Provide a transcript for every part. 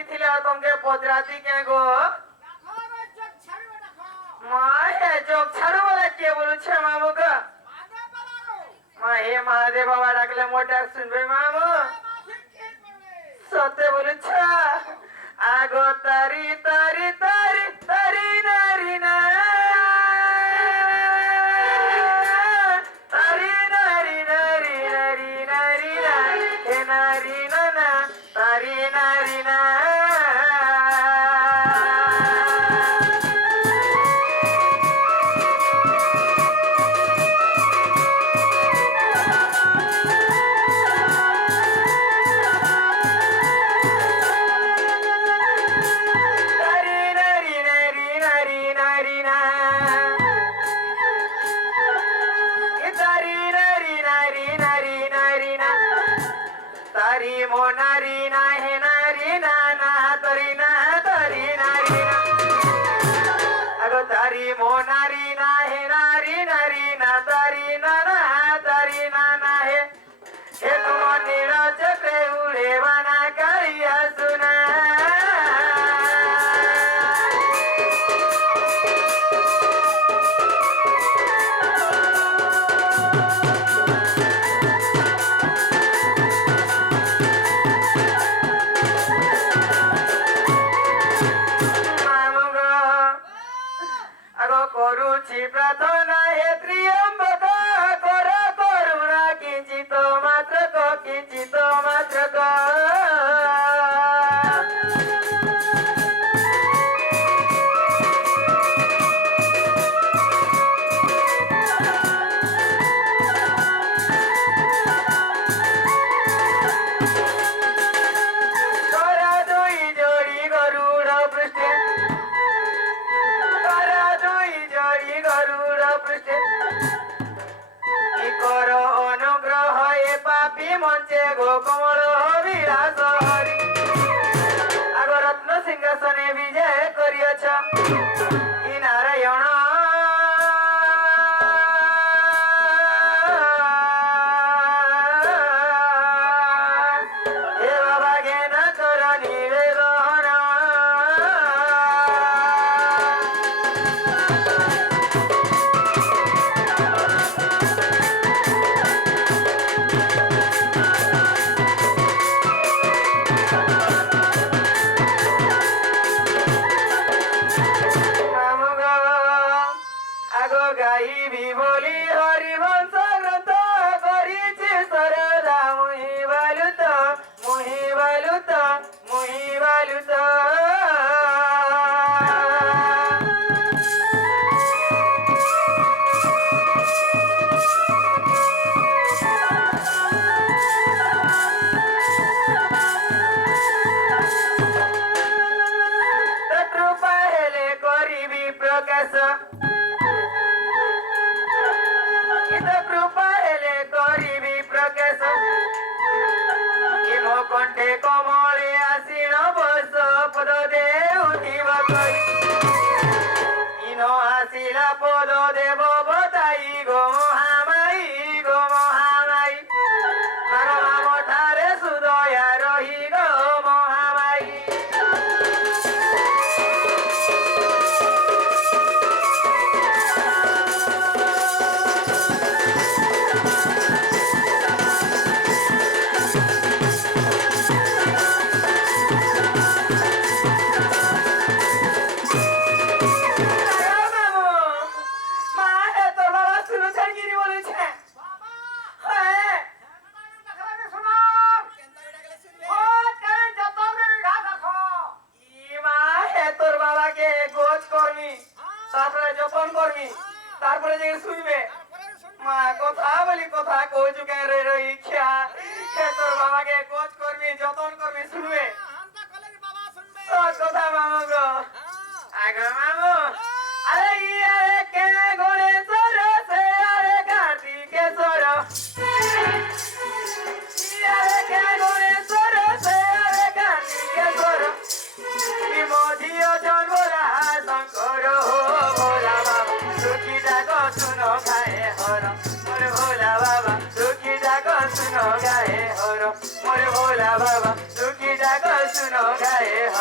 করিছিলে তোমাকে পচরাতি কে গো মায়ে যোগ ছাড়ু বলে কে বলছে মামু গো মা হে মহাদেব বাবা ডাকলে মোটা শুনবে মামু সত্যি বলেছ আগো তারি তারি তারি তারি নারি না তারি নারি নারি নারি নারি না হে নারি না না তারি নারি না तारी मो नारी ना हे नारी ना ना तरी ना तरी नारी ना अगो तारी मो नारी ना हे नारी नारी ना तारी ना ना तारी ना ना हे तुम नीरज पे उड़े बना करिया सुना କରୁଛି ପ୍ରାର୍ଥନା ହେ ତ୍ରିୟମ୍ବକ କର କରୁଣା କିଞ୍ଚିତ ମାତ୍ରକ କିଞ୍ଚିତ ମାତ୍ରକ କର ଦୁଇ ଯୋଡ଼ି ଗରୁଡ଼ ପୃଷ୍ଠେ গরুড় পৃষ্ঠে কি কর অনুগ্রহ এ পাপি মঞ্চে গো কমল বিলাস হরি আগ রত্ন সিংহাসনে বিজয় করিয়াছ ই নারায়ণ হে বাবা জ্ঞান কর নিবেদন গাইবি বলি হরিবংশ গ্রন্থ করিছি সরদা মুহি বালুত মুহি বালুত মুহি বালুত কৃপা হেলে করিবি প্রকাশ কৃপা হেলে করিবি প্রকাশ মো কণ্ঠে কমলে আসিণ বস পদ দেউথিব করি ইন আসিলা পদ দেব বতাই গো মহামাই গো মহামাই মার মাম ঠারে সুদয়া রহি গো মহামাই তারপরে যতন করবি তারপরে যে শুনবে মা কথা বলি কথা কইছু কে রে রে ইচ্ছা কে তোর বাবাকে কোচ করবি যতন করবি শুনবে তোর কথা মামু গো আগে মামু আরে ইয়ে কে গণেশ্বর সে আরে কার্তিকেশ্বর ইয়ে কে গণেশ্বর সে আরে কার্তিকেশ্বর বিমোধিও জন্মলা শঙ্কর ভোলা বাবা সুখী ডাক শুনো গায়ে হর মোর ভোলা বাবা সুখী ডাক শুনো গায়ে হর মোর ভোলা বাবা সুখী ডাক শুনো গায়ে হর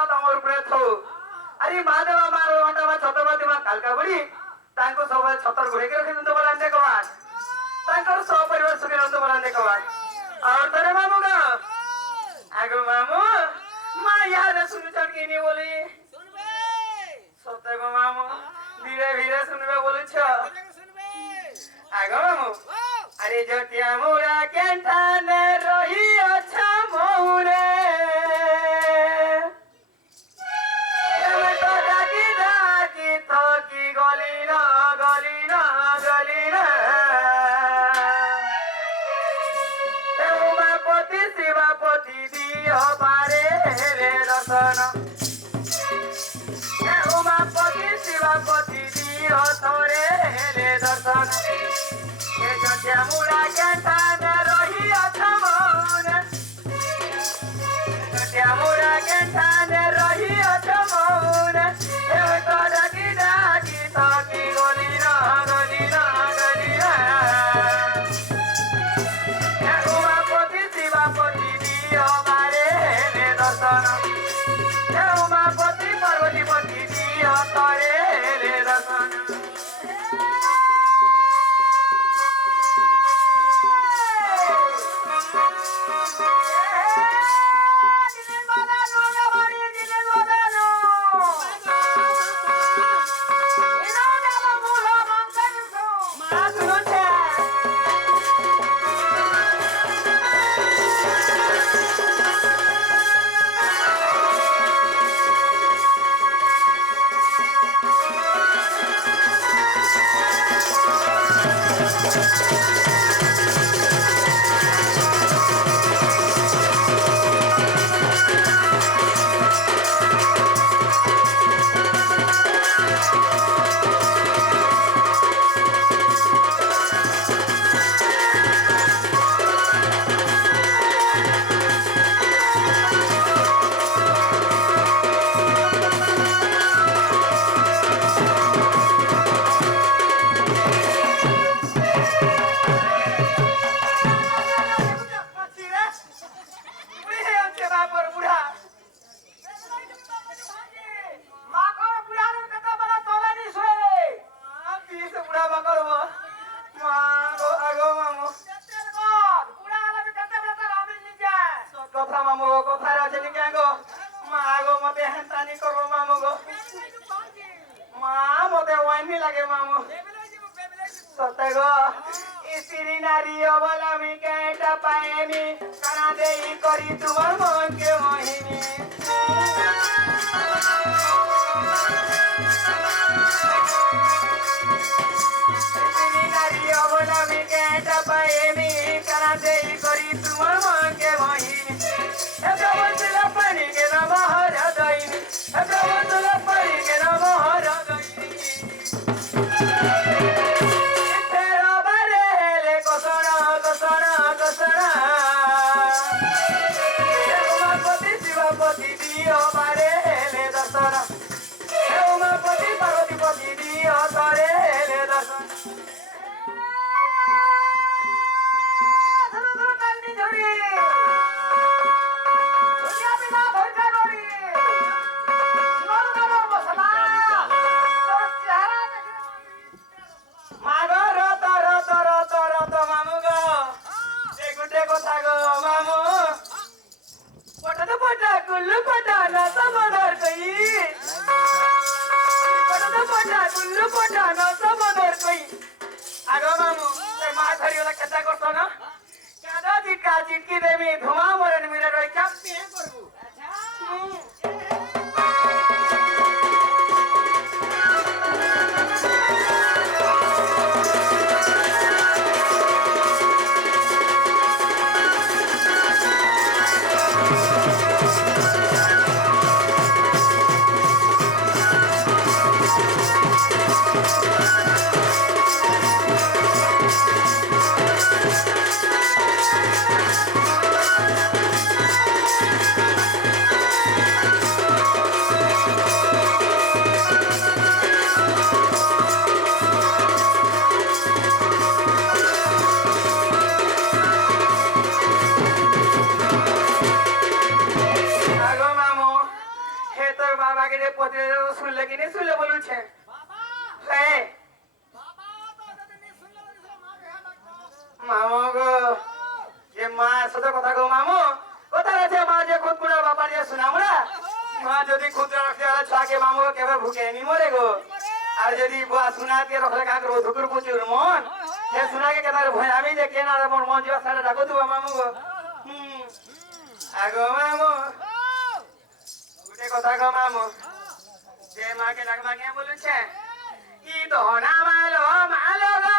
ଆଶୀର୍ବାଦ ଆମର ଉପରେ ଥାଉ। ଆରେ ମା ଦେବା ମା ଘଣ୍ଟା ବା ଛତର ଦେବା କାଲକା ବୁଢୀ ତାଙ୍କୁ ସବୁବେଳେ ଛତର ଘୋଡେଇକି ରଖିଦିଅନ୍ତୁ ବୋଲା ଦେଖବା ତାଙ୍କର ସହ ପରିବାର ସୁଖୀ ରହନ୍ତୁ ବୋଲା ଦେଖବା। ଆଉ ଥରେ ମାମୁ ଗ ଆଗ ମାମୁ ମା ଇହାରେ ଶୁଣୁଛନ୍ କି ନି ବୋଲି ସତେ ଗো ମାମୁ ଧୀରେ ଧୀରେ শুনবে বলেছ আগ মামু আরে জটিয়া মোরা কেন্টানে রহি আছা মৌরে তুমি তো ডাকি ডাকি থকি গলি না গলি না গলি না উমাপতি শিবাপতি দিও পারে রে দর্শন উমাপতি শিবাপতি দিও তোরে রে দর্শন এ জটিয়া মোরা কেন্টানে রহি আছা মৌরে জটিয়া মোরা কেন্টানে রহি আছা মৌরে তুমি তো ডাকি ডাকি থকি গলি না গলি না গলি না উমাপতি শিবাপতি দিও পারে রে দর্শন উমাপতি পার্বতীপতি দিও তরে রে দর্শন রে পতি শুনলে কি নে শুনলে বলুছে হ্যাঁ মামু গো যে মা সাথে কথা গো মামু কথা আছে মা যে খুদ পুরা বাবা যে শুনামরা মা যদি খুদ রাখতে হয় ছাকে মামু কেবে ভুকে নি মরে গো আর যদি বুয়া শুনা দিয়ে রাখলে কা করবো ধুকুর পুচুর মন সে শুনাকে কেনার ভয় আমি যে কেনা মোর মন যা সারা ডাকো দিবা মামু গো আগো মামু গুটে কথা গো মামু যে মাকে ডাকবা কে বলছে ই তো না মালো মালো গো